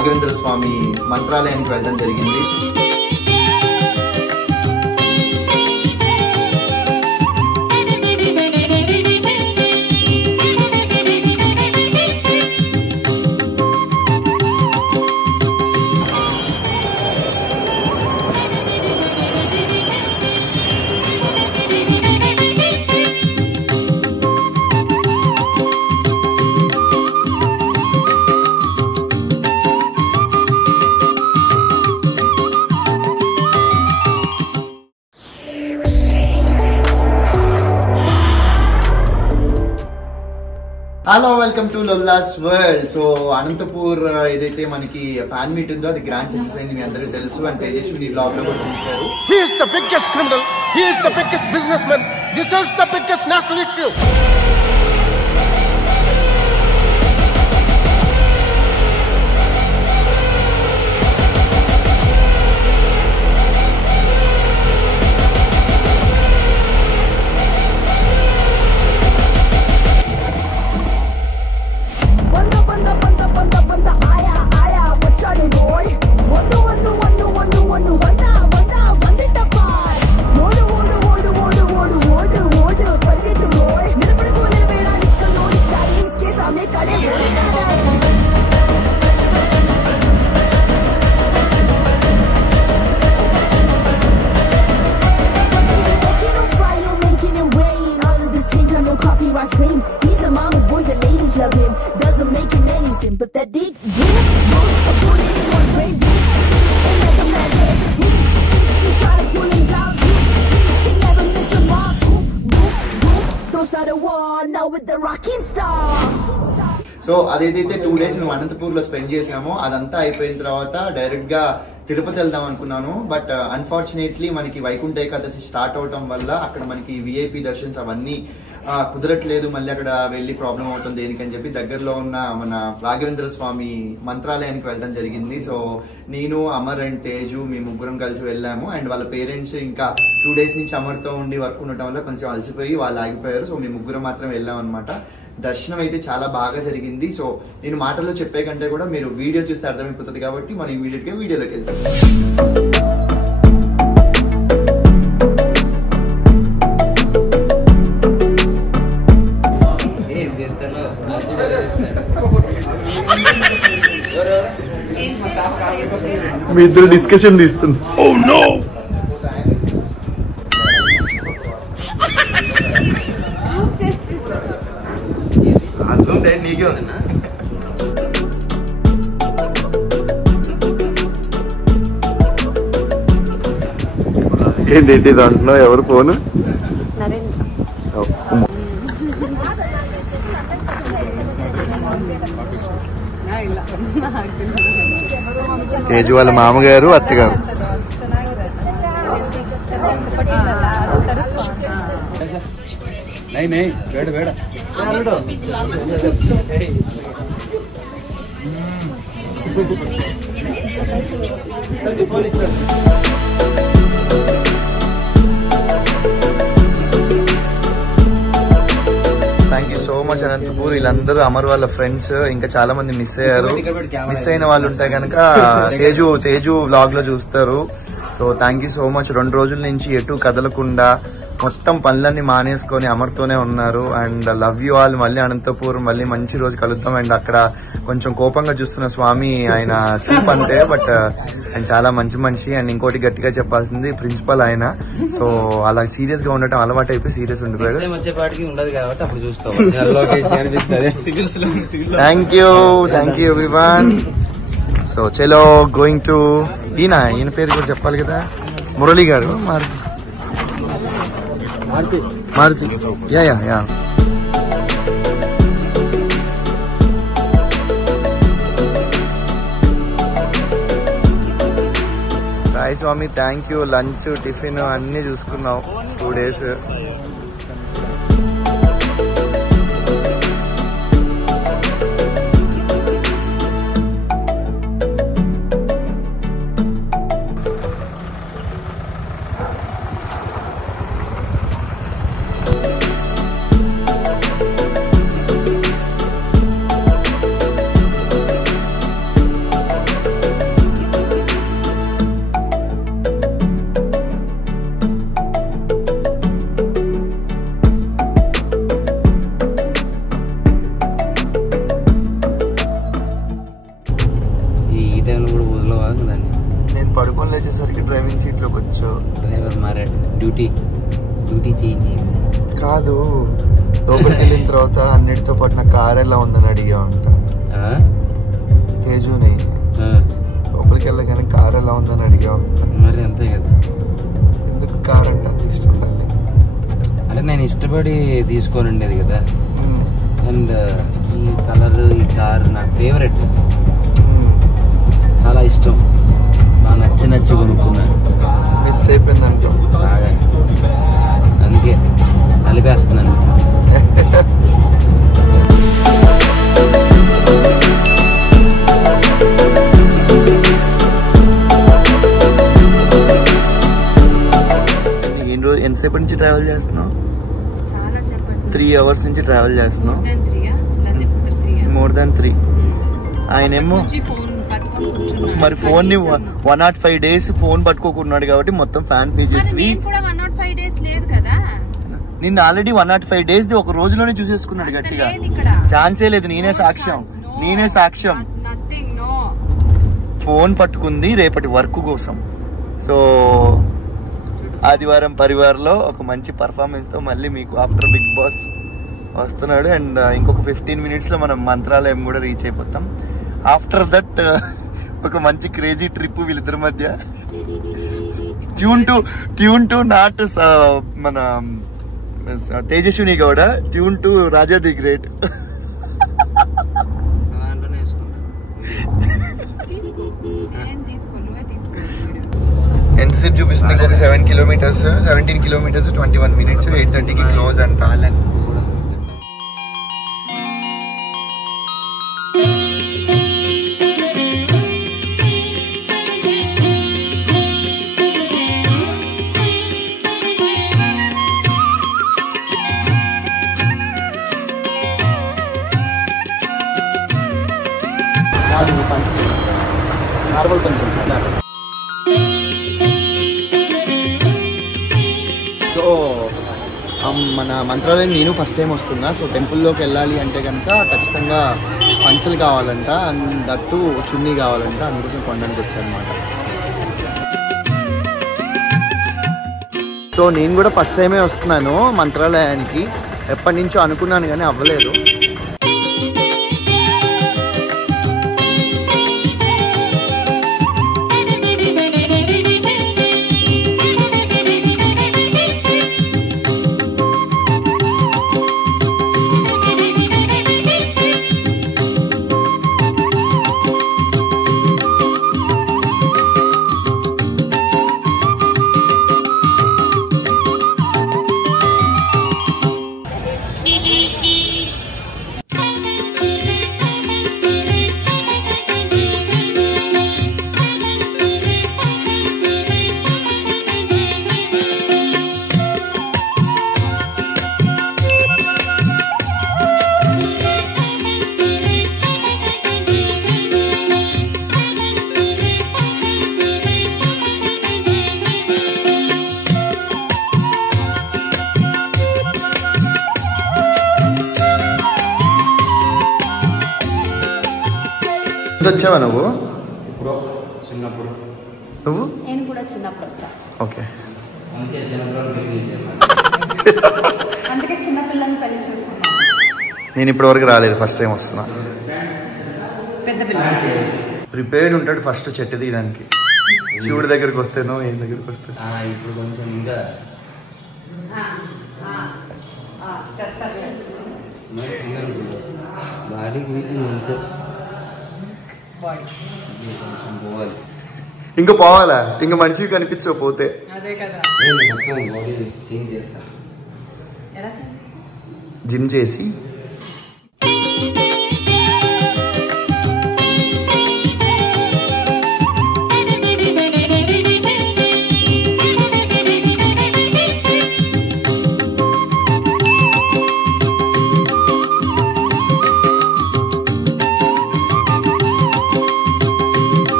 రాఘవేంద్ర స్వామి మంత్రాలయానికి వెళ్ళడం జరిగింది. Hello, welcome to Lolla's world. So Anantapur ఏదైతే మనకి ఫ్యాన్ మీట్ ఉందో అది గ్రాండ్ సక్సెస్ అయింది, మీ అందరికీ తెలుసు. అండ్ తేజస్విని బ్లాగ్ లో కూడా చూశారు. He is the biggest criminal. He is the biggest businessman. This is the biggest national issue. He's a mama's boy, the ladies love him. Doesn't make him any sin, but that dick goes a bullet in one's brain. And like a man's head, you try to pull him down, you can never miss him off. Boom, boom, boom, those are the one now with the rocking star. So అదేదైతే 2 days మేము అనంతపూర్ లో spend చేసామో అదంతా అయిపోయిన తర్వాత direct గా తిరుపతి వెళ్దాం అనుకున్నాను. బట్ అన్ఫార్చునేట్లీ మనకి వైకుంఠ ఏకాదశి స్టార్ట్ అవటం వల్ల అక్కడ మనకి విఐపి దర్శన్స్ అవన్నీ కుదరట్లేదు. మళ్ళీ అక్కడ వెళ్ళి ప్రాబ్లం అవుతుంది దేనికని చెప్పి దగ్గరలో ఉన్న మన రాఘవేంద్ర స్వామి మంత్రాలయానికి వెళ్ళడం జరిగింది. సో నేను, అమర్ అండ్ తేజు మీ ముగ్గురం కలిసి వెళ్ళాము. అండ్ వాళ్ళ పేరెంట్స్ ఇంకా 2 days నుంచి అమర్తో ఉండి వర్క్ ఉండటం వల్ల కొంచెం అలసిపోయి వాళ్ళు ఆగిపోయారు. సో మేము ముగ్గురం మాత్రం వెళ్ళాం అనమాట. దర్శనం అయితే చాలా బాగా జరిగింది. సో నేను మాటల్లో చెప్పే కంటే కూడా మీరు వీడియో చూస్తే అర్థమైపోతుంది కాబట్టి మనం ఇమీడియట్ గా వీడియోలోకి వెళ్తాం. మీ ఇద్దరు డిస్కషన్ తీస్తుంది. ఓ నో, నీకే ఉందన్నా. ఏంటి దాంట్లో ఎవరు ఫోన్? తేజు వాళ్ళ మామగారు, అత్తగారు. Thank you so much Anantapur. వీళ్ళందరూ అమర్ వాళ్ళ ఫ్రెండ్స్, ఇంకా చాలా మంది మిస్ అయ్యారు. మిస్ అయిన వాళ్ళు ఉంటే కనుక తేజు వ్లాగ్ లో చూస్తారు. So thank you so much. 2 రోజుల నుంచి ఎటు కదలకుండా మొత్తం పనులన్నీ మానేసుకొని అమర్తోనే ఉన్నారు. And love you all. మళ్ళీ అనంతపూర్ మళ్ళీ మంచి రోజు కలుద్దాం. అండ్ అక్కడ కొంచెం కోపంగా చూస్తున్న స్వామి ఆయన చూపు అంతే, బట్ ఆయన చాలా మంచి మనిషి. అండ్ ఇంకోటి గట్టిగా చెప్పాల్సింది ప్రిన్సిపల్ ఆయన. సో అలా సీరియస్ గా ఉండటం అలవాటు అయిపోయి సీరియస్ ఉండిపోయాడు. Thank you everyone. సో చలో గోయింగ్ టు ఈయన పేరు కూడా చెప్పాలి కదా, మురళి గారు. మారుతి యా. Sai Swami thank you. Lunch, tiffin అన్ని చూసుకున్నావు 2 days. పడుకొని లేచేసరికి డ్రైవింగ్ సీట్ లోకి వచ్చావు. డ్రైవర్ మారాడు, డ్యూటీ చేంజ్ అయింది. కాదు, లోపలికి వెళ్ళిన తర్వాత అన్నిటితో పాటు నా కార్ ఎలా ఉందని అడిగా ఉంటా తేజుని. లోపలికి వెళ్ళగానే కార్ ఎలా ఉందని అడిగా ఉంటా. మరి అంతే కదా, ఎందుకు కార్ అంటే అంత ఇష్టం ఉండాలి అంటే నేను ఇష్టపడి తీసుకొని ఉండేది కదా. అండ్ ఈ కలర్, ఈ కార్ నాకు ఫేవరెట్, చాలా ఇష్టం, బాగా నచ్చి కొనుక్కున్నాను. మిస్ అయిపోయింది అంటాం బాగా, అందుకే నలిపేస్తున్నాను. ఎంతసేపటి నుంచి ట్రావెల్ చేస్తున్నావు? 3 hours నుంచి ట్రావెల్ చేస్తున్నావు. More than 3. ఆయనేమో మరి ఫోన్ ని 105 days ఫోన్ పట్టుకోకున్నాడు కాబట్టి మొత్తం ఫ్యాన్ పేజెస్ నిన్న ఆల్రెడీ 105 days ఒక రోజులోనే చూసేసుకున్నాడు గట్టిగా. ఛాన్సే లేదు, నేనే సాక్ష్యం. ఫోన్ పట్టుకుంది రేపటి వర్క్ కోసం. సో ఆదివారం పరివార్లో ఒక మంచి పర్ఫార్మెన్స్ తో మళ్ళీ మీకు ఆఫ్టర్ బిగ్ బాస్ వస్తున్నాడు. అండ్ ఇంకొక 15 minutes లో మనం మంత్రాలయం కూడా రీచ్ అయిపోతాం. ఆఫ్టర్ దట్ ఒక మంచి క్రేజీ ట్రిప్ వీళ్ళిద్దరి మధ్య. ట్యూన్ టు నాట్ మన Tejaswini Gowda, tune to Raja the great. ఎంతసేపు చూపిస్తుంది? ఇంకొక 17 kilometers 21 minutes. 8:30కి క్లోజ్ అంట. నార్మల్ పంచం. సో మన మంత్రాలయం నేను ఫస్ట్ టైం వస్తున్నా. సో టెంపుల్లోకి వెళ్ళాలి అంటే కనుక ఖచ్చితంగా పంచలు కావాలంట, అండ్ దట్టు చున్నీ కావాలంట. అందుకోసం కొనడానికి వచ్చానమాట. సో నేను కూడా ఫస్ట్ టైమే వస్తున్నాను మంత్రాలయానికి. ఎప్పటి నుంచో అనుకున్నాను కానీ అవ్వలేదు. వచ్చావా నువ్వు? చిన్నప్పుడు. నువ్వు? నేను కూడా చిన్నప్పుడు వచ్చా. ఓకే. అందుకే చిన్నపిల్లని పెళ్లి చేసుకున్నాను. నేను ఇప్పటి వరకు రాలేదు, ఫస్ట్ టైం వస్తున్నా. పెద్ద పిల్ల ప్రిపేర్డ్ ఉంటాడు ఫస్ట్ చెట్టు తీయడానికి. శివుడి దగ్గరికి వస్తేనో ఏం దగ్గరికి వస్తే ఇప్పుడు కొంచెం ఇంకా ఇంకా పోవాలా? ఇంకా మనిషి కనిపించకపోతే జిమ్ చేసి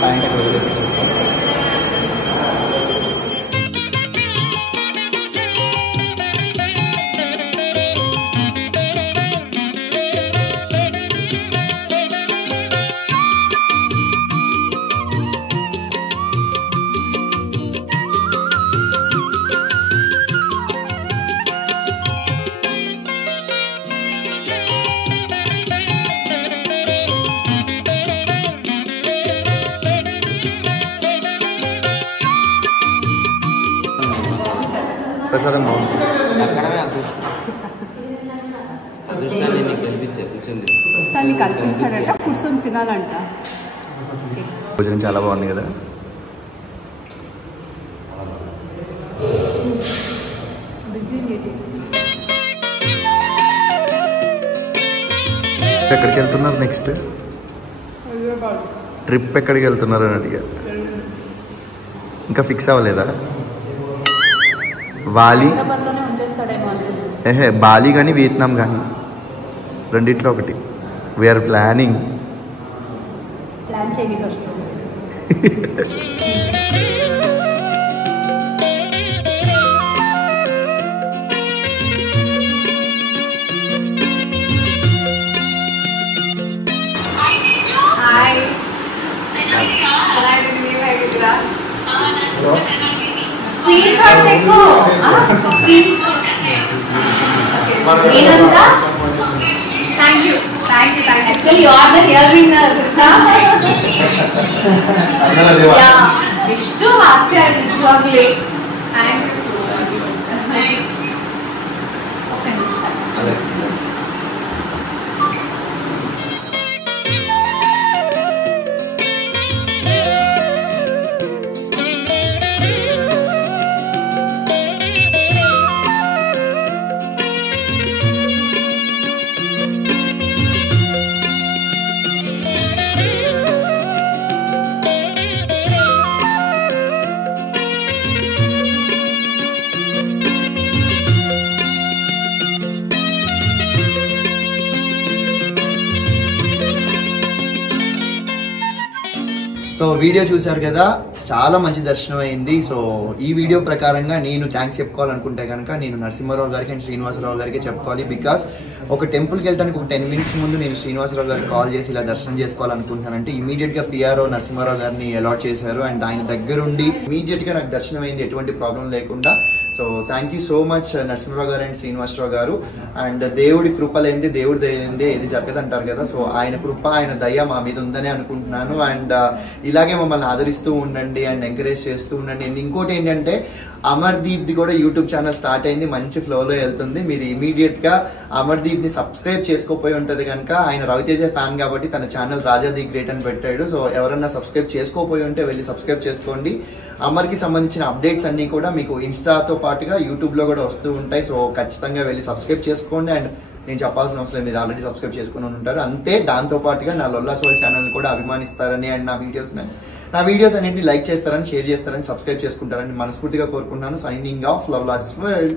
ప్యాంట్ వదిలేసి ప్రసాదం బాగుంది. అక్కడమే అదృష్టాన్ని నీకు కల్పించింది. దాన్ని కల్పించాడట, కూర్చొని తినాలంట. భోజనం చాలా బాగుంది కదా. ఎక్కడికి వెళ్తున్నారు నెక్స్ట్? ట్రిప్ ఎక్కడికి వెళ్తున్నారు అని అడిగా. ఇంకా ఫిక్స్ అవ్వలేదా? బాలి బాలి కానీ వియత్నాం కానీ రెండిట్లో ఒకటి. We're planning. ప్లాన్ చేయండి ఫస్ట్. स्क्रीनशॉट देखो. Thank you. Actually, you are the real winner. Yeah. Vishnu happy are nijakle. Thank you so much. So video చూశారు కదా, చాలా మంచి దర్శనం అయింది. సో ఈ వీడియో ప్రకారంగా నేను థ్యాంక్స్ చెప్పుకోవాలనుకుంటే కనుక నేను నరసింహారావు గారికి అండ్ శ్రీనివాసరావు గారికి చెప్పుకోవాలి. బికాస్ ఒక టెంపుల్కి వెళ్ళడానికి ఒక 10 minutes ముందు నేను శ్రీనివాసరావు గారికి కాల్ చేసి ఇలా దర్శనం చేసుకోవాలనుకుంటున్నానంటే ఇమీడియట్గా పిఆర్ఓ నరసింహారావు గారిని అలాట్ చేశారు. అండ్ ఆయన దగ్గరుండి ఇమీడియట్గా నాకు దర్శనం అయింది, ఎటువంటి ప్రాబ్లం లేకుండా. So thank you so much Narasimharao గారు అండ్ శ్రీనివాసరావు గారు. అండ్ దేవుడి కృప లేనిదే దేవుడి దయ లేనిదే ఇది జరగదు అంటారు కదా. సో ఆయన కృప ఆయన దయ మా మీద ఉందని అనుకుంటున్నాను. అండ్ ఇలాగే మమ్మల్ని ఆదరిస్తూ ఉండండి అండ్ ఎంకరేజ్ చేస్తూ ఉండండి. అండ్ ఇంకోటి ఏంటంటే అమర్దీప్ ది కూడా యూట్యూబ్ ఛానల్ స్టార్ట్ అయింది, మంచి ఫ్లోలో వెళ్తుంది. మీరు ఇమీడియట్ గా అమర్దీప్ ని సబ్స్క్రైబ్ చేసుకోపోయి ఉంటది కనుక, ఆయన రవితేజ ఫ్యాన్ కాబట్టి తన ఛానల్ రాజా ది గ్రేట్ అని పెట్టాడు. సో ఎవరన్నా సబ్స్క్రైబ్ చేసుకోపోయి ఉంటే వెళ్ళి సబ్స్క్రైబ్ చేసుకోండి. అమర్కి సంబంధించిన అప్డేట్స్ అన్ని కూడా మీకు ఇన్స్టాతో పాటుగా యూట్యూబ్ లో కూడా వస్తూ ఉంటాయి. సో ఖచ్చితంగా వెళ్ళి సబ్స్క్రైబ్ చేసుకోండి. అండ్ నేను చెప్పాల్సిన అవసరం లేదు, ఆల్రెడీ సబ్స్క్రైబ్ చేసుకుని ఉంటారు అంతే. దాంతో పాటుగా నా లొల్లా సోల్ ఛానల్ కూడా అభిమానిస్తారని అండ్ నా వీడియోస్ అన్నింటినీ లైక్ చేస్తారని, షేర్ చేస్తారని, సబ్స్క్రైబ్ చేసుకుంటారని మనస్ఫూర్తిగా కోరుకుంటున్నాను. సైనింగ్ ఆఫ్, లవ్ లాస్ వరల్డ్.